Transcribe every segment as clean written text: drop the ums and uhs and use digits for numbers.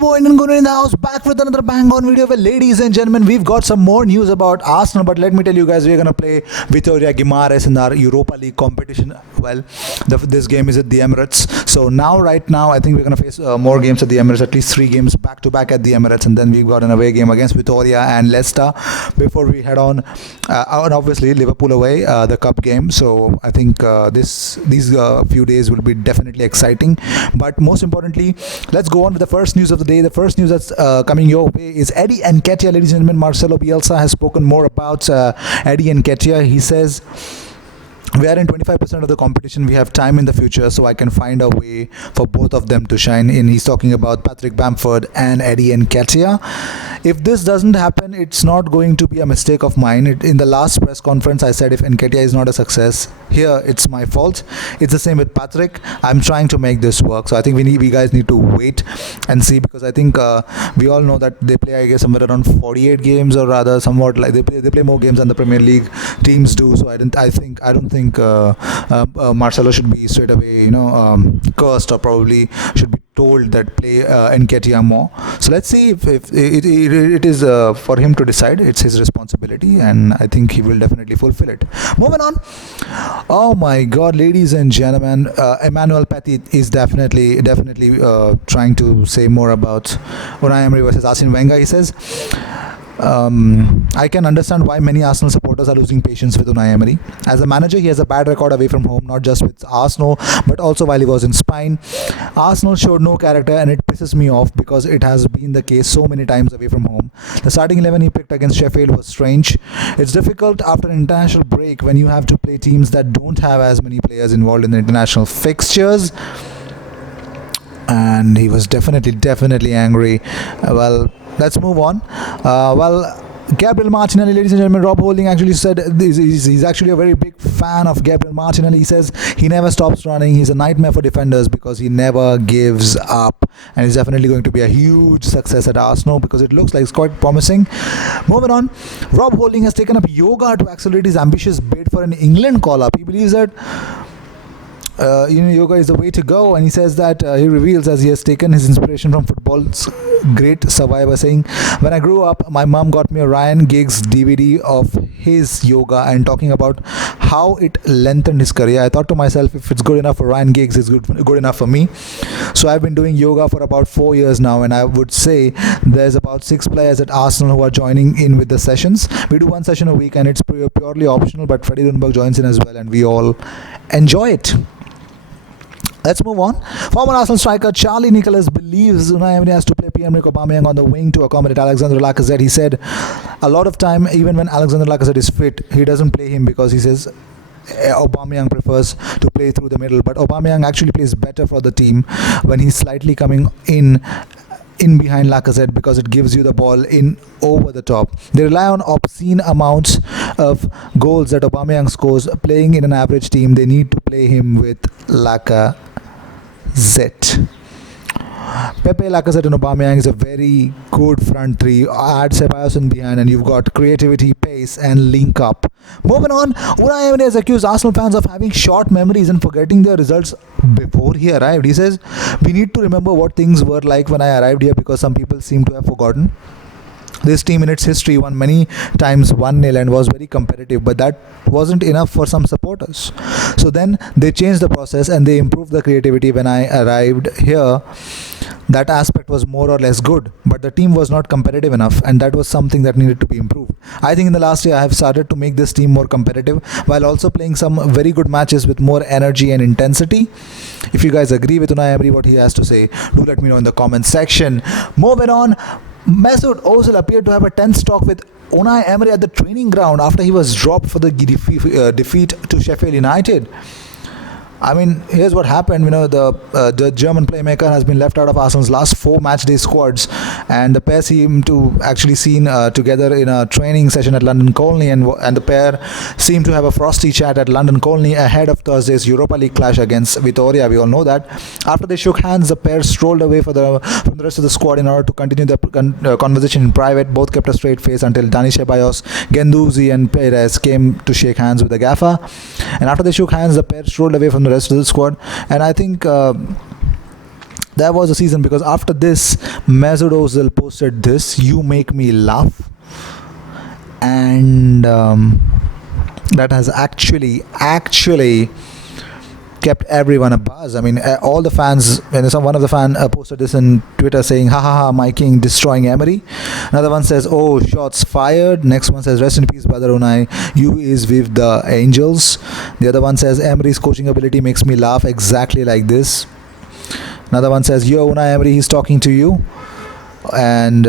boy Indian Gooner in the house, back with another bang on video. Well, ladies and gentlemen, we've got some more news about Arsenal, but let me tell you guys, we're gonna play Vitória Guimarães in our Europa League competition. Well, this game is at the Emirates, so right now, I think we're gonna face more games at the Emirates, at least 3 games back to back at the Emirates, and then we've got an away game against Vitória and Leicester before we head on. And obviously Liverpool away, the cup game. So I think these few days will be definitely exciting. But most importantly, let's go on with the first news of the day. The first news that's coming your way is Eddie Nketiah, ladies and gentlemen. Marcelo Bielsa has spoken more about Eddie Nketiah. He says, we are in 25% of the competition. We have time in the future, so I can find a way for both of them to shine in. He's talking about Patrick Bamford and Eddie Nketiah. If this doesn't happen, it's not going to be a mistake of mine. In the last press conference, I said if Nketiah is not a success, here it's my fault. It's the same with Patrick. I'm trying to make this work. So I think we guys need to wait and see, because I think we all know that they play, I guess, somewhere around 48 games, or rather somewhat like they play more games than the Premier League teams do. So I don't think Marcelo should be straight away cursed, or probably should be told that play Nketiah more. So let's see if it is for him to decide. It's his responsibility, and I think he will definitely fulfill it. Moving on. Oh my God, ladies and gentlemen, Emmanuel Petit is definitely trying to say more about Unai Emery versus Arsene Wenger. He says, I can understand why many Arsenal supporters are losing patience with Unai Emery. As a manager, he has a bad record away from home, not just with Arsenal, but also while he was in Spain. Arsenal showed no character, and it pisses me off because it has been the case so many times away from home. The starting 11 he picked against Sheffield was strange. It's difficult after an international break when you have to play teams that don't have as many players involved in the international fixtures. And he was definitely angry. Well, let's move on. Gabriel Martinelli, ladies and gentlemen, Rob Holding actually said he's actually a very big fan of Gabriel Martinelli. He says he never stops running. He's a nightmare for defenders because he never gives up, and he's definitely going to be a huge success at Arsenal because it looks like it's quite promising. Moving on, Rob Holding has taken up yoga to accelerate his ambitious bid for an England call-up. He believes that yoga is the way to go, and he says that he reveals as he has taken his inspiration from football's great survivor, saying, when I grew up, my mom got me a Ryan Giggs DVD of his yoga, and talking about how it lengthened his career. I thought to myself, if it's good enough for Ryan Giggs, it's good enough for me. So I've been doing yoga for about 4 years now, and I would say there's about 6 players at Arsenal who are joining in with the sessions. We do 1 session a week, and it's purely optional, but Freddie Lundberg joins in as well, and we all enjoy it. Let's move on. Former Arsenal striker Charlie Nicholas believes Unai Emery has to play Pierre-Emerick Aubameyang on the wing to accommodate Alexander Lacazette. He said a lot of time, even when Alexander Lacazette is fit, he doesn't play him because he says Aubameyang prefers to play through the middle. But Aubameyang actually plays better for the team when he's slightly coming in behind Lacazette, because it gives you the ball in over the top. They rely on obscene amounts of goals that Aubameyang scores. Playing in an average team, they need to play him with Lacazette. Pepe, Lacazette and Aubameyang is a very good front three. Add Ceballos in behind and you've got creativity, pace and link up. Moving on, Unai Emery has accused Arsenal fans of having short memories and forgetting their results before he arrived. He says, we need to remember what things were like when I arrived here because some people seem to have forgotten. This team in its history won many times 1-0 and was very competitive, but that wasn't enough for some supporters. So then they changed the process and they improved the creativity. When I arrived here, that aspect was more or less good, but the team was not competitive enough, and that was something that needed to be improved. I think in the last year I have started to make this team more competitive while also playing some very good matches with more energy and intensity. If you guys agree with Unai Emery, what he has to say, do let me know in the comment section. Moving on, Mesut Ozil appeared to have a tense talk with Unai Emery at the training ground after he was dropped for the defeat to Sheffield United. I mean, here's what happened. The German playmaker has been left out of Arsenal's last 4 matchday squads, and the pair seem to actually seen together in a training session at London Colney, and the pair seem to have a frosty chat at London Colney ahead of Thursday's Europa League clash against Vitória. We all know that. After they shook hands, the pair strolled away from the rest of the squad in order to continue the conversation in private. Both kept a straight face until Dani Ceballos, Guendouzi and Perez came to shake hands with the gaffer. And after they shook hands, the pair strolled away from the rest of the squad. And I think that was the season, because after this, Mesut Ozil posted this, "You make me laugh," and that has actually kept everyone abuzz. I mean, all the fans. When one of the fan posted this in Twitter saying, "Ha ha ha, my king destroying Emery." Another one says, "Oh, shots fired." Next one says, "Rest in peace, brother Unai. You is with the angels." The other one says, "Emery's coaching ability makes me laugh exactly like this." Another one says, "Yo, Unai Emery, he's talking to you." And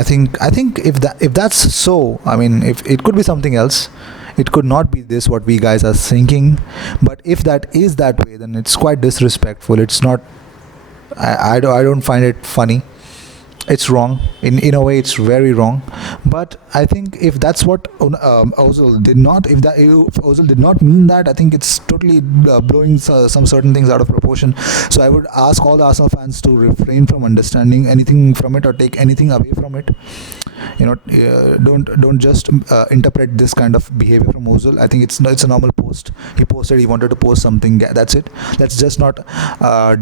I think if that's so, I mean, if it could be something else, it could not be this what we guys are thinking. But if that is that way, then it's quite disrespectful. It's not. I don't find it funny. It's wrong. In a way, it's very wrong. But I think if that's what Ozil did not, if Ozil did not mean that, I think it's totally blowing some certain things out of proportion. So I would ask all the Arsenal fans to refrain from understanding anything from it or take anything away from it. Don't just interpret this kind of behavior from Ozil. I think it's a normal post. He posted he wanted to post something. That's it. Let's just not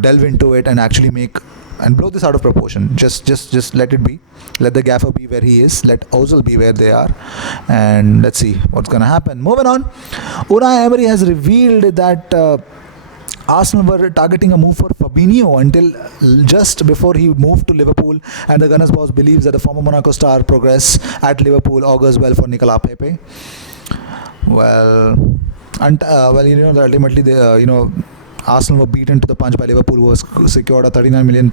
delve into it and actually make and blow this out of proportion. Just let it be. Let the gaffer be where he is. Let Ozil be where they are, and let's see what's gonna happen. Moving on, Unai Emery has revealed that Arsenal were targeting a move for Fabinho until just before he moved to Liverpool, and the Gunners boss believes that the former Monaco star progress at Liverpool augurs well for Nicolas Pepe. Well, and ultimately Arsenal were beaten to the punch by Liverpool, who was secured a £39 million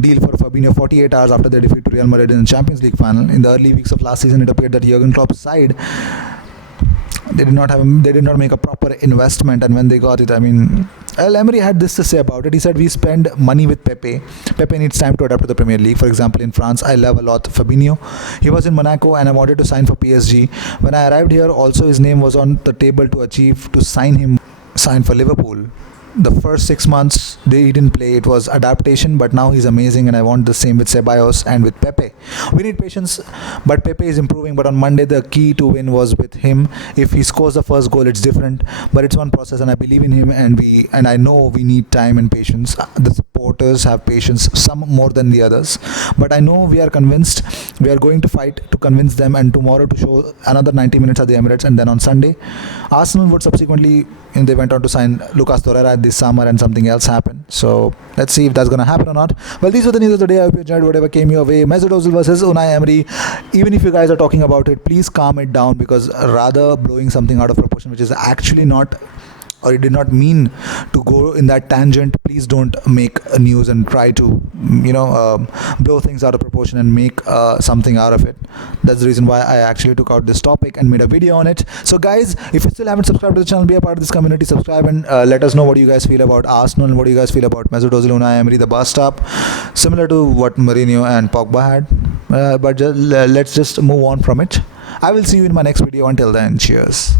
deal for Fabinho 48 hours after their defeat to Real Madrid in the Champions League final. In the early weeks of last season, it appeared that Jurgen Klopp's side they did not make a proper investment, and when they got it, I mean, Emery had this to say about it. He said, "We spend money with Pepe. Pepe needs time to adapt to the Premier League. For example, in France, I love a lot Fabinho. He was in Monaco and I wanted to sign for PSG. When I arrived here, also his name was on the table to sign for Liverpool. The first 6 months he didn't play. It was adaptation, but now he's amazing, and I want the same with Ceballos and with Pepe. We need patience, but Pepe is improving. But on Monday, the key to win was with him. If he scores the first goal, it's different, but it's one process, and I believe in him. And I know we need time and patience. The supporters have patience, some more than the others, but I know we are convinced. We are going to fight to convince them, and tomorrow to show another 90 minutes at the Emirates, and then on Sunday, Arsenal would subsequently. They went on to sign Lucas Torreira this summer, and something else happened. So let's see if that's going to happen or not. Well, these were the news of the day. I hope you enjoyed whatever came your way. Mesut Ozil versus Unai Emery. Even if you guys are talking about it, please calm it down, because rather blowing something out of proportion, which is actually not, or it did not mean to go in that tangent, please don't make a news and try to blow things out of proportion and make something out of it. That's the reason why I actually took out this topic and made a video on it. So guys, if you still haven't subscribed to the channel, be a part of this community, subscribe, and let us know what you guys feel about Arsenal and what you guys feel about Mesut Ozil, Unai Emery, the bus stop, similar to what Mourinho and Pogba had, but let's just move on from it. I will see you in my next video. Until then, cheers.